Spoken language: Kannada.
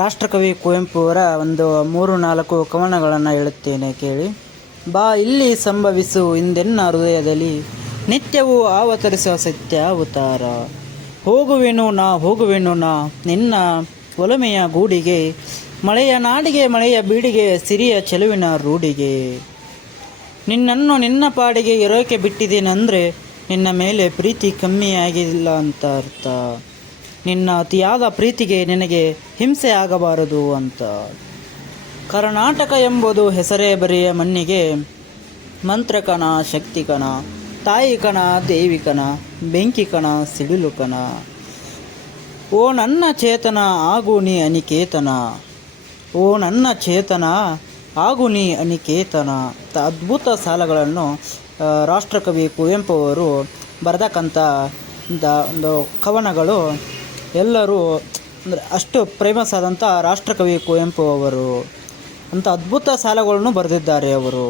ರಾಷ್ಟ್ರಕವಿ ಕುವೆಂಪು ಅವರ ಒಂದು 3-4 ಕವನಗಳನ್ನು ಹೇಳುತ್ತೇನೆ ಕೇಳಿ. ಬಾ ಇಲ್ಲಿ ಸಂಭವಿಸು ಇಂದೆನ್ನ ಹೃದಯದಲ್ಲಿ, ನಿತ್ಯವೂ ಅವತರಿಸುವ ಸತ್ಯ ಅವತಾರ. ಹೋಗುವೆನು ನಾ ನಿನ್ನ ಒಲಮೆಯ ಗೂಡಿಗೆ, ಮಳೆಯ ನಾಡಿಗೆ ಮಳೆಯ ಬೀಡಿಗೆ ಸಿರಿಯ ಚೆಲುವಿನ ರೂಢಿಗೆ. ನಿನ್ನನ್ನು ನಿನ್ನ ಪಾಡಿಗೆ ಇರೋಕೆ ಬಿಟ್ಟಿದ್ದೀನಂದರೆ ನಿನ್ನ ಮೇಲೆ ಪ್ರೀತಿ ಕಮ್ಮಿಯಾಗಿಲ್ಲ ಅಂತ ಅರ್ಥ. ನಿನ್ನ ಅತಿಯಾದ ಪ್ರೀತಿಗೆ ನಿನಗೆ ಹಿಂಸೆ ಆಗಬಾರದು ಅಂತ. ಕರ್ನಾಟಕ ಎಂಬುದು ಹೆಸರೇ ಬರಿಯ ಮಣ್ಣಿಗೆ, ಮಂತ್ರಕಣ ಶಕ್ತಿಕಣ ತಾಯಿಕಣ ದೇವಿಕಣ ಬೆಂಕಿಕಣ ಸಿಡಿಲುಕಣ. ಓ ನನ್ನ ಚೇತನ ಆಗು ನೀ ಅನಿಕೇತನ, ಓ ನನ್ನ ಚೇತನ ಆಗು ನೀ ಅನಿಕೇತನ. ಅದ್ಭುತ ಸಾಲಗಳನ್ನು ರಾಷ್ಟ್ರಕವಿ ಕುವೆಂಪು ಅವರು ಬರೆದಕ್ಕಂಥ ಒಂದು ಕವನಗಳು. ಎಲ್ಲರೂ ಅಂದರೆ ಅಷ್ಟು ಫೇಮಸ್ ಆದಂಥ ರಾಷ್ಟ್ರಕವಿ ಕುವೆಂಪು ಅವರು ಅಂಥ ಅದ್ಭುತ ಸಾಲಗಳನ್ನು ಬರೆದಿದ್ದಾರೆ ಅವರು.